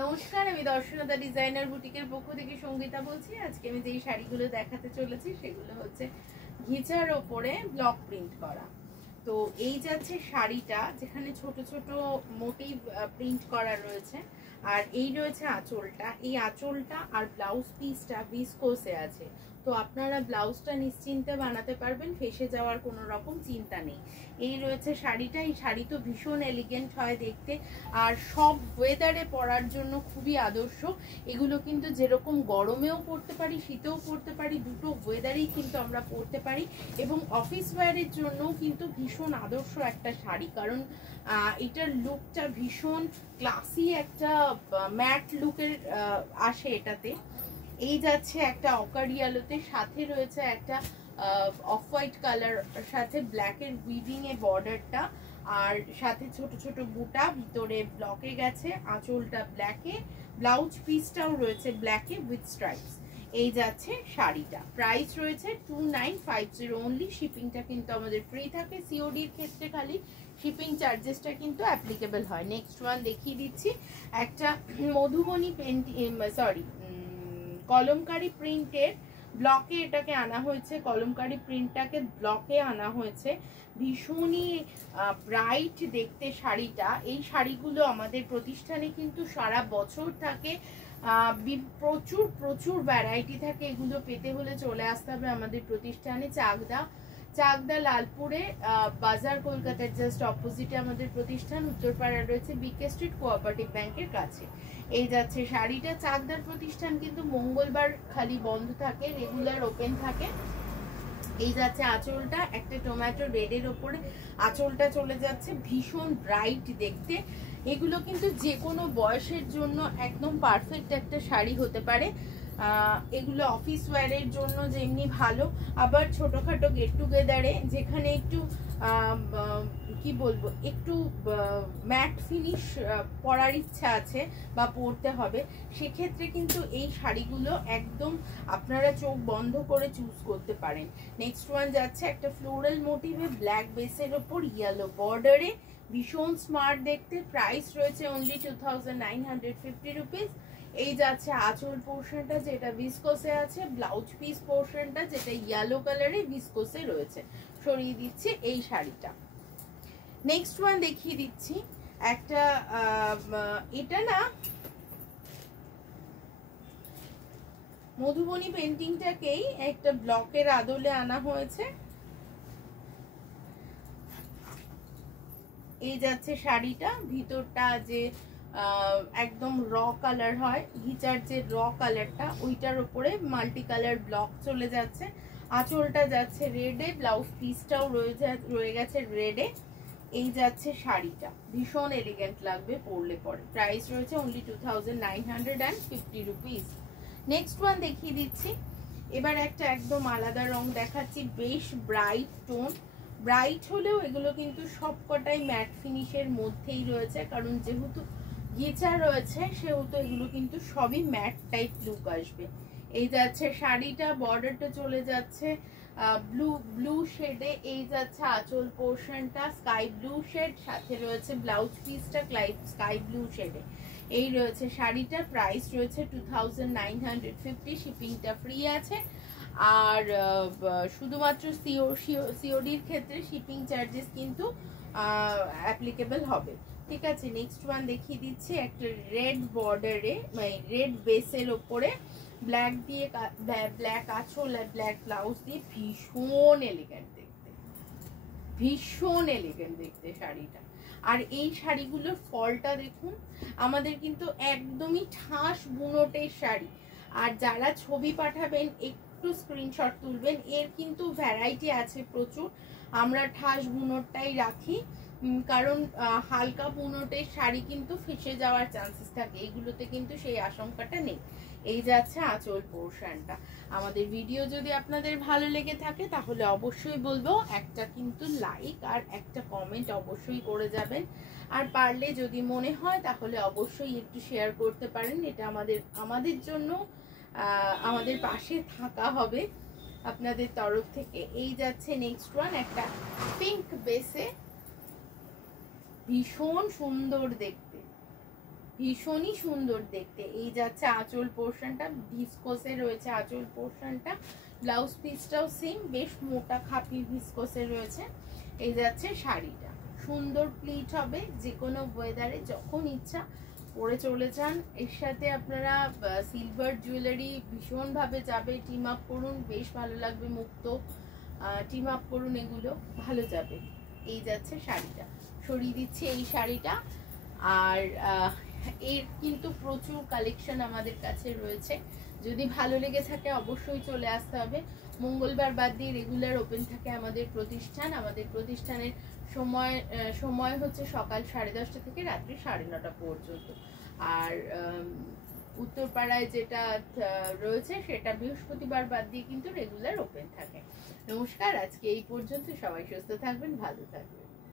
নমস্কার, আমি দর্শনতা ডিজাইনার বুটিকের পক্ষ থেকে সঙ্গীতা বলছি। আজকে আমি যেই শাড়িগুলো দেখাতে চলেছি সেগুলো হচ্ছে ঘিচার ওপরে ব্লক প্রিন্ট করা। তো এই যাচ্ছে শাড়িটা, যেখানে ছোট ছোট মোটিভ প্রিন্ট করা রয়েছে। আর এই রয়েছে আঁচলটা, এই আঁচলটা আর ব্লাউজ পিসটা ভিসকোসে আছে। তো আপনারা ব্লাউজটা নিশ্চিন্তে বানাতে পারবেন, ফেসে যাওয়ার কোনো রকম চিন্তা নেই। এই রয়েছে শাড়িটা। এই শাড়ি তো ভীষণ এলিগেন্ট হয় দেখতে, আর সব ওয়েদারে পরার জন্য খুবই আদর্শ। এগুলো কিন্তু যেরকম গরমেও পরতে পারি, শীতেও পরতে পারি, দুটো ওয়েদারেই কিন্তু আমরা পরতে পারি। এবং অফিস ওয়্যারের জন্যও কিন্তু ভীষণ আদর্শ একটা শাড়ি, কারণ এটার লুকটা ভীষণ ক্লাসি, একটা ম্যাট লুকের আসে এটাতে। এই যাচ্ছে একটা অকার ইয়েলোতে, সাথে রয়েছে একটা অফ হোয়াইট কালার, সাথে ব্ল্যাকের উইভিং এ বর্ডারটা, আর সাথে ছোট ছোট বুটা, ভিতরে ব্লকে গেছে, আঁচলটা ব্ল্যাকে, ব্লাউজ পিসটাও রয়েছে ব্ল্যাকে উইথ স্ট্রাইপস। এই যাচ্ছে শাড়িটা। প্রাইস রয়েছে 2950 অনলি। শিপিংটা কিন্তু আমাদের ফ্রি থাকে। সিওডির ক্ষেত্রে খালি শিপিং চার্জেসটা কিন্তু অ্যাপ্লিকেবল হয়। নেক্সট ওয়ান দেখিয়ে দিচ্ছি, একটা মধুবনী কলমকারি প্রিন্টের ব্লকে এটাকে আনা হয়েছে। কলমকারি প্রিন্টটাকে ব্লকে আনা হয়েছে। ভীষণই ব্রাইট দেখতে শাড়িটা। এই শাড়িগুলো আমাদের প্রতিষ্ঠানে কিন্তু সারা বছর থাকে, প্রচুর প্রচুর ভ্যারাইটি থাকে। এগুলো পেতে হলে চলে আসতে হবে আমাদের প্রতিষ্ঠানে, চাকদা লালপুরে বাজার, কলকাতার জাস্ট অপোজিটে আমাদের প্রতিষ্ঠান। উত্তরপাড়া রয়েছে বিকে স্ট্রিট, কোঅপারেটিভ ব্যাংকের কাছে। এই যাচ্ছে শাড়িটা। চাকদার প্রতিষ্ঠান কিন্তু মঙ্গলবার খালি বন্ধ থাকে, রেগুলার ওপেন থাকে। এই যাচ্ছে আঁচলটা, একটা টমেটো রেডের ওপরে আঁচলটা চলে যাচ্ছে, ভীষণ ব্রাইট দেখতে। এগুলো কিন্তু যে কোনো বয়সের জন্য একদম পারফেক্ট একটা শাড়ি হতে পারে। এগুলো অফিস ওয়্যারের জন্য যেমনি ভালো, আবার ছোটখাটো গেট টুগেদারে যেখানে একটু কি বলবো, একটু ম্যাট ফিনিশ পরার ইচ্ছা আছে বা পরতে হবে, সেক্ষেত্রে কিন্তু এই শাড়িগুলো একদম আপনারা চোখ বন্ধ করে চুজ করতে পারেন। নেক্সট ওয়ান যাচ্ছে একটা ফ্লোরাল মোটিভে ব্ল্যাক বেসের ওপর ইয়েলো বর্ডারে, ভীষণ স্মার্ট দেখতে। প্রাইস রয়েছে অনলি 2950 রুপিস। এই যাচ্ছে আঁচল পোর্শনটা, যেটা ভিসকোসে আছে, ব্লাউজ পিস পোর্শনটা যেটা ইয়েলো কালারে ভিসকোসে রয়েছে। সরিয়ে দিচ্ছি এই শাড়িটা। নেক্সট ওয়ান দেখিয়ে দিচ্ছি একটা, এটা না মধুবনী পেন্টিংটাকেই একটা ব্লকের আদলে আনা হয়েছে। এই যাচ্ছে শাড়িটা। ভিতরটা যে একদম র কালার হয়, ঘিচার যে র কালারটা, ওইটার উপরে মাল্টি কালার ব্লক চলে যাচ্ছে। আঁচলটা যাচ্ছে রেডে, ব্লাউজ পিসটাও রয়ে গেছে রেডে। এই যাচ্ছে শাড়িটা, ভীষণ এলিগেন্ট লাগবে পরলে পরে। প্রাইস রয়েছে অনলি 2950 রুপিস। নেক্সট ওয়ান দেখিয়ে দিচ্ছি। এবার একটা একদম আলাদা রং দেখাচ্ছি, বেশ ব্রাইট টোন। ব্রাইট হলেও এগুলো কিন্তু সবকটাই ম্যাট ফিনিশের মধ্যেই রয়েছে, কারণ যেহেতু ঘিচা রয়েছে সেহেতু এগুলো কিন্তু সবই ম্যাট টাইপ লুক আসবে। এই যাচ্ছে শাড়িটা, বর্ডারটা চলে যাচ্ছে ব্লু শেডে। এই যাচ্ছে আঁচল পোর্শনটা স্কাই ব্লু শেড, সাথে রয়েছে ব্লাউজ পিসটা স্কাই ব্লু শেডে। এই রয়েছে শাড়িটার প্রাইস রয়েছে 2950, শিপিংটা ফ্রি আছে। আর শুধুমাত্র সিওডির ক্ষেত্রে শিপিং চার্জেস কিন্তু অ্যাপ্লিকেবল হবে। ঠিক আছে, নেক্সট ওয়ান দেখিয়ে দিচ্ছি একটা রেড বর্ডারে, মানে রেড বেসের ওপরে ব্ল্যাক দিয়ে, ব্ল্যাক আঁচল আর ব্ল্যাক ব্লাউজ দিয়ে, ভীষণ এলিগেন্ট দেখতে, ভীষণ এলিগেন্ট দেখতে শাড়িটা। আর এই শাড়িগুলোর ফলটা দেখুন, আমাদের কিন্তু একদমই ঠাস বুনটের শাড়ি। আর যারা ছবি পাঠাবেন একটু স্ক্রিনশট তুলবেন, এর কিন্তু ভ্যারাইটি আছে প্রচুর। আমরা ঠাস বুনটটাই রাখি, কারণ হালকা বুনটের শাড়ি কিন্তু ফেসে যাওয়ার চান্সেস থাকে, এগুলোতে কিন্তু সেই আশঙ্কাটা নেই। এই যাচ্ছে আঁচল পোর্শনটা। আমাদের ভিডিও যদি আপনাদের ভালো লেগে থাকে তাহলে অবশ্যই বলবো একটা কিন্তু লাইক আর একটা কমেন্ট অবশ্যই করে যাবেন। আর পারলে যদি মনে হয় তাহলে অবশ্যই একটু শেয়ার করতে পারেন, এটা আমাদের জন্য আমাদের পাশে থাকা হবে আপনাদের তরফ থেকে। এই যাচ্ছে নেক্সট ওয়ান, একটা পিঙ্ক বেসে, ভীষণ সুন্দর দেখতে, ভীষণই সুন্দর দেখতে। এই যাচ্ছে আঁচল পোর্শনটা, ভিসকোসে রয়েছে আঁচল পোর্শনটা, ব্লাউজ পিসটাও সেম বেশ মোটা খাপি ভিসকোসে রয়েছে। এই যাচ্ছে শাড়িটা, সুন্দর প্লিট হবে, যে কোনো ওয়েদারে যখন ইচ্ছা পরে চলে যান। এর সাথে আপনারা সিলভার জুয়েলারি ভীষণভাবে যাবে, টিম আপ করুন, বেশ ভালো লাগবে। মুক্ত টিম আপ করুন, এগুলো ভালো যাবে। এই যাচ্ছে শাড়িটা, সরিয়ে দিচ্ছি এই শাড়িটা। আর এর কিন্তু প্রচুর কালেকশন আমাদের কাছে রয়েছে, যদি ভালো লেগে থাকে অবশ্যই চলে আসতে হবে। মঙ্গলবার বাদ দিয়ে রেগুলার ওপেন থাকে আমাদের প্রতিষ্ঠান। আমাদের প্রতিষ্ঠানের সময় হচ্ছে সকাল 10:30 থেকে রাত্রি 9:30 পর্যন্ত। আর উত্তরপাড়ায় যেটা রয়েছে সেটা বৃহস্পতিবার বাদ দিয়ে কিন্তু রেগুলার ওপেন থাকে। নমস্কার, আজকে এই পর্যন্ত। সবাই সুস্থ থাকবেন, ভালো থাকবেন।